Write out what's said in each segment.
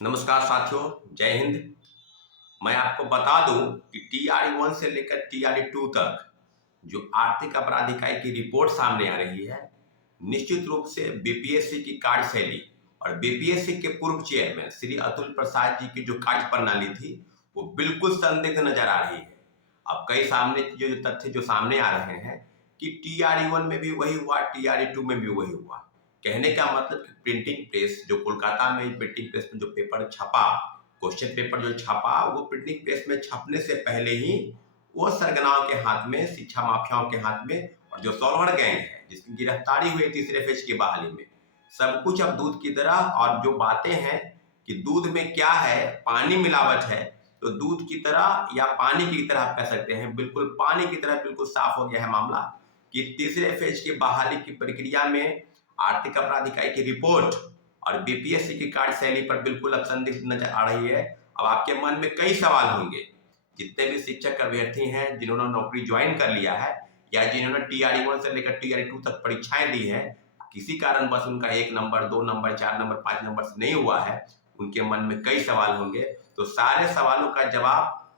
नमस्कार साथियों, जय हिंद। मैं आपको बता दूं कि TRE 1 से लेकर TRE 2 तक जो आर्थिक अपराध इकाई की रिपोर्ट सामने आ रही है, निश्चित रूप से बीपीएससी की कार्यशैली और बीपीएससी के पूर्व चेयरमैन श्री अतुल प्रसाद जी की जो कार्य प्रणाली थी, वो बिल्कुल संदिग्ध नजर आ रही है। अब कई सामने जो तथ्य जो सामने आ रहे हैं कि TRE 1 में भी वही हुआ, TRE 2 में भी वही हुआ। कहने का मतलब कि प्रिंटिंग प्रेस जो कोलकाता में प्रिंटिंग प्रेस में जो पेपर छपा, क्वेश्चन पेपर जो छपा, वो प्रिंटिंग प्रेस में छपने से पहले ही वो सरगनाओं के हाथ में, शिक्षा माफियाओं के हाथ में, और जो सॉल्वर गैंग है जिसकी गिरफ्तारी हुई तीसरे फेज की बहाली में, सब कुछ अब दूध की तरह। और जो बातें हैं कि दूध में क्या है, पानी मिलावट है, तो दूध की तरह या पानी की तरह आप कह सकते हैं, बिल्कुल पानी की तरह बिल्कुल साफ हो गया है मामला कि तीसरे फेज की बहाली की प्रक्रिया में आर्थिक अपराध इकाई की रिपोर्ट और बीपीएससी की कार्यशैली पर बिल्कुल अब संदिग्ध नजर आ रही है। अब आपके मन में कई सवाल होंगे, जितने भी शिक्षक अभ्यर्थी हैं जिन्होंने नौकरी ज्वाइन कर लिया है या जिन्होंने TRE 1 से लेकर TRE 2 तक परीक्षाएं दी हैं, किसी कारण बस उनका 1 नंबर, 2 नंबर, 4 नंबर, 5 नंबर से नहीं हुआ है, उनके मन में कई सवाल होंगे। तो सारे सवालों का जवाब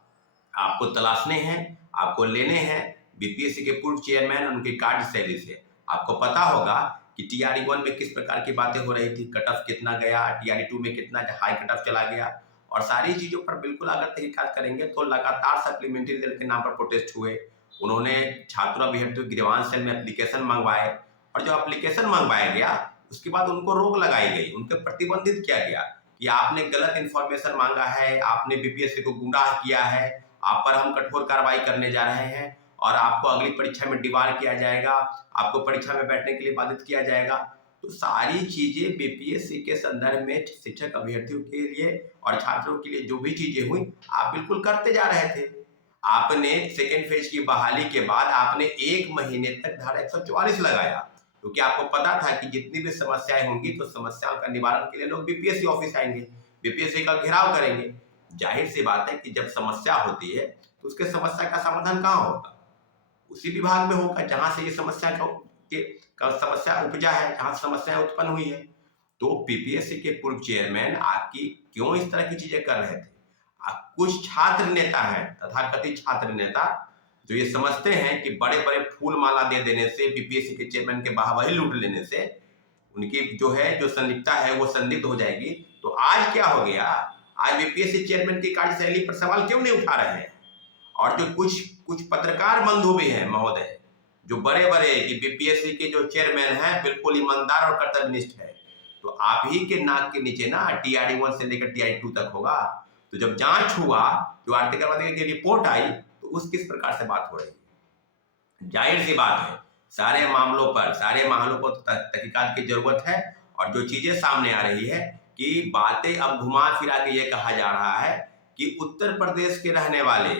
आपको तलाशने हैं, आपको लेने हैं बीपीएससी के पूर्व चेयरमैन और उनकी कार्यशैली से। आपको पता होगा कि TRE 1 में किस प्रकार की बातें हो रही थी, कट ऑफ कितना गया, TRE 2 में कितना हाई कट ऑफ चला गया, और सारी चीजों पर बिल्कुल अगर तहकीकात करेंगे तो लगातार सप्लीमेंट्री रिजल्ट के नाम पर प्रोटेस्ट हुए। उन्होंने छात्रों अभ्यर्थियों गिरवान सेल में एप्लीकेशन मंगवाए, और जो एप्लीकेशन मंगवाया गया उसके बाद उनको रोक लगाई गई, उनको प्रतिबंधित किया गया कि आपने गलत इंफॉर्मेशन मांगा है, आपने बीपीएससी को गुमराह किया है, आप पर हम कठोर कार्रवाई करने जा रहे हैं और आपको अगली परीक्षा में डिबार किया जाएगा, आपको परीक्षा में बैठने के लिए बाधित किया जाएगा। तो सारी चीजें बीपीएससी के संदर्भ में शिक्षक अभ्यर्थियों के लिए और छात्रों के लिए जो भी चीजें हुई, आप बिल्कुल करते जा रहे थे। आपने सेकेंड फेज की बहाली के बाद आपने 1 महीने तक धारा 144 लगाया, क्योंकि आपको पता था कि जितनी भी समस्याएं होंगी तो समस्याओं का निवारण के लिए लोग बीपीएससी ऑफिस आएंगे, बीपीएससी का घेराव करेंगे। जाहिर सी बात है कि जब समस्या होती है तो उसके समस्या का समाधान कहाँ होगा? उसी विभाग में होगा जहां से ये समस्या का समस्या उपजा है, जहां समस्या उत्पन्न हुई है। तो बीपीएससी के पूर्व चेयरमैन आपकी क्यों इस तरह की चीजें कर रहे थे? कुछ छात्र नेता हैं, तथाकथित छात्र नेता, जो ये समझते हैं कि बड़े बड़े फूल माला दे देने से, बीपीएससी के चेयरमैन के वाहवाही लूट लेने से उनकी जो है जो संलिप्तता है वो संदिग्ध हो जाएगी। तो आज क्या हो गया? आज बीपीएससी चेयरमैन की कार्यशैली पर सवाल क्यों नहीं उठा रहे हैं? और जो कुछ कुछ पत्रकार बंधु भी हैं महोदय, जो बड़े बड़े कि बीपीएससी के जो चेयरमैन हैं बिल्कुल ईमानदार और कर्तव्यनिष्ठ है, तो आप ही के नाक के नीचे ना TRE 1 से लेकर TRE 2 तक होगा। तो जब जांच हुआ, जो आर्थिक अपराध की रिपोर्ट आई, तो उस किस प्रकार से बात हो रही है? जाहिर सी बात है, सारे मामलों पर, सारे मामलों पर तहकीकात की जरूरत है। और जो चीजें सामने आ रही है कि बातें अब घुमा फिरा के ये कहा जा रहा है कि उत्तर प्रदेश के रहने वाले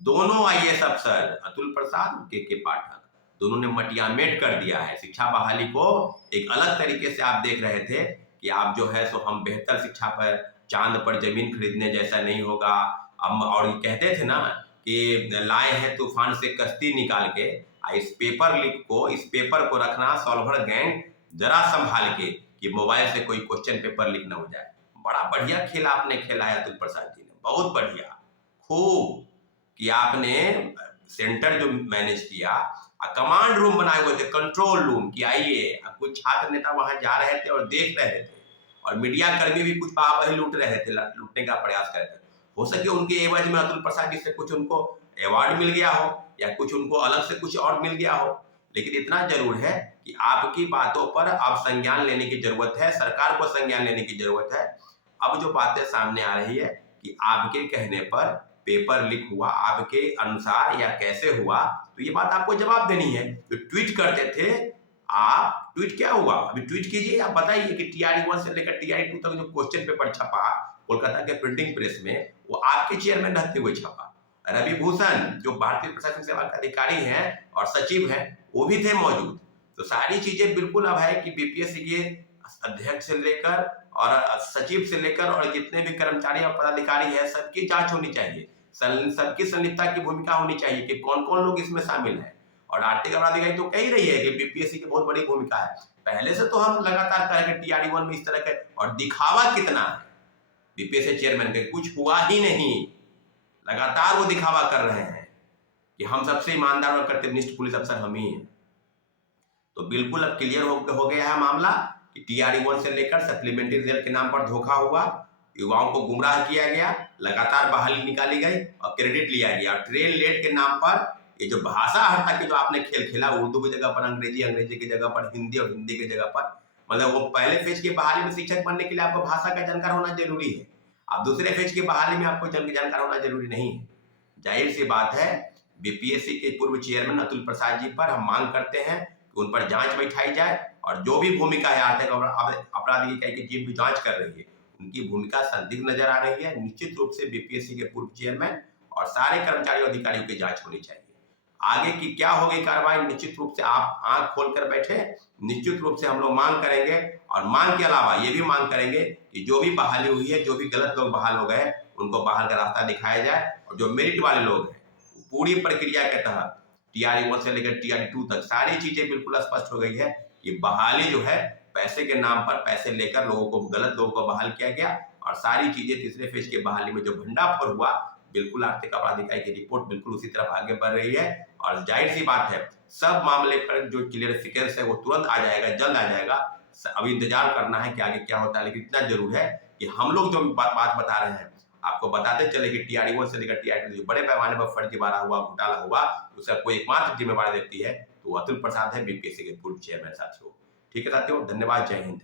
दोनों आईएएस अफसर अतुल प्रसाद और के पाठक, दोनों ने मटियामेट कर दिया है। शिक्षा बहाली को एक अलग तरीके से आप देख रहे थे कि आप जो है सो हम बेहतर शिक्षा पर, चांद पर जमीन खरीदने जैसा नहीं होगा। हम और ये कहते थे ना कि लाए हैं तूफान से कश्ती निकाल के, इस पेपर को रखना सॉल्वर गैंग जरा संभाल के कि मोबाइल से कोई क्वेश्चन पेपर लीक ना हो जाए। बड़ा बढ़िया खेल आपने खेला है अतुल प्रसाद जी ने, बहुत बढ़िया, खूब कि आपने सेंटर जो मैनेज किया, कमांड रूम बनाए हुए थे, कंट्रोल रूम, कि आइए। कुछ छात्र नेता वहां जा रहे थे और देख रहे थे, और मीडिया कर्मी भी कुछ वही लूट रहे थे, लूटने का प्रयास कर रहे थे। हो सके उनके एवज में अतुल प्रसाद जी से कुछ उनको अवार्ड मिल गया हो या कुछ उनको अलग से कुछ और मिल गया हो, लेकिन इतना जरूर है कि आपकी बातों पर अब संज्ञान लेने की जरूरत है, सरकार को संज्ञान लेने की जरूरत है। अब जो बातें सामने आ रही है कि आपके कहने पर पेपर लीक हुआ, आपके अनुसार या कैसे हुआ, तो ये बात आपको जवाब देनी है। तो ट्वीट करते थे आप, ट्वीट क्या हुआ अभी ट्वीट कीजिए, आप बताइए कि TRE 1 से लेकर TRE 2 तक जो क्वेश्चन पेपर छपा कोलकाता के प्रिंटिंग प्रेस में, वो आपके चेयरमैन रहते हुए छपा। रवि भूषण जो भारतीय प्रशासनिक सेवा के अधिकारी हैं और सचिव हैं, वो भी थे मौजूद। तो सारी चीजें बिल्कुल अब है कि बीपीएससी के अध्यक्ष से लेकर और सचिव से लेकर और जितने भी कर्मचारी और पदाधिकारी हैं, सबकी जांच होनी चाहिए, सबकी संलिप्तता की भूमिका होनी चाहिए कि कौन कौन लोग इसमें शामिल हैं। और आर्थिक अपराध इकाई तो कह ही रही है कि बीपीएससी की बहुत बड़ी भूमिका है। पहले से तो हम लगातार कह रहे हैं कि TRE 1 में इस तरह के, और दिखावा कितना है, बीपीएससी चेयरमैन के, कुछ हुआ ही नहीं। लगातार वो दिखावा कर रहे हैं कि हम सबसे ईमानदार और कर्तव्यनिष्ठ पुलिस अफसर हम ही हैं। तो बिल्कुल अब क्लियर हो गया है मामला कि TRE 1 से लेकर सप्लीमेंट्री रिजल्ट के नाम पर धोखा हुआ, युवाओं को गुमराह किया गया, लगातार बहाली निकाली गई और क्रेडिट लिया गया। और ट्रेन लेट के नाम पर ये जो भाषा हड़ता के जो आपने खेल खेला, उर्दू की जगह पर अंग्रेजी, अंग्रेजी की जगह पर हिंदी और हिंदी की जगह पर, मतलब वो पहले फेज की बहाली में शिक्षक बनने के लिए आपको भाषा का जानकार होना जरूरी है, अब दूसरे फेज की बहाली में आपको जानकार होना जरूरी नहीं है। जाहिर सी बात है, बीपीएससी के पूर्व चेयरमैन अतुल प्रसाद जी पर हम मांग करते हैं कि उन पर जांच बैठाई जाए और जो भी भूमिका है आर्थिक अपराध इकाई की टीम भी जांच कर रही है, उनकी भूमिका संदिग्ध नजर आ रही है। निश्चित रूप से बीपीएससी के पूर्व चेयरमैन और सारे कर्मचारियों अधिकारियों की जांच होनी चाहिए। आगे की क्या होगी कार्रवाई, निश्चित रूप से आप आंख खोल कर बैठे, निश्चित रूप से हम लोग मांग करेंगे। और मांग के अलावा ये भी मांग करेंगे कि जो भी बहाली हुई है, जो भी गलत लोग बहाल हो गए, उनको बहाल का रास्ता दिखाया जाए और जो मेरिट वाले लोग हैं पूरी प्रक्रिया के तहत TRE 1 से लेकर TRE 2 तक सारी चीजें बिल्कुल स्पष्ट हो गई है कि बहाली जो है पैसे के नाम पर पैसे लेकर लोगों को, गलत लोगों को बहाल किया गया। और सारी चीजें तीसरे फेज की बहाली में जो भंडाफोड़ हुआ, बिल्कुल आर्थिक अपराध इकाई की रिपोर्ट बिल्कुल उसी तरफ आगे बढ़ रही है। और जाहिर सी बात है, सब मामले पर जो क्लियरिफिकेशन है वो तुरंत आ जाएगा, जल्द आ जाएगा। अभी इंतजार करना है कि आगे क्या होता है, लेकिन इतना जरूर है कि हम लोग जो बात बता रहे हैं आपको बताते चले कि TRE 1 से लेकर TRE 2 जो बड़े पैमाने पर फर्जीवाड़ा हुआ, घोटाला हुआ, उसका कोई एकमात्र जिम्मेवार व्यक्ति है तो अतुल प्रसाद है, बीपीएससी के पूर्व चेयरमैन। साथियों ठीक है साथियों, धन्यवाद, जय हिंद।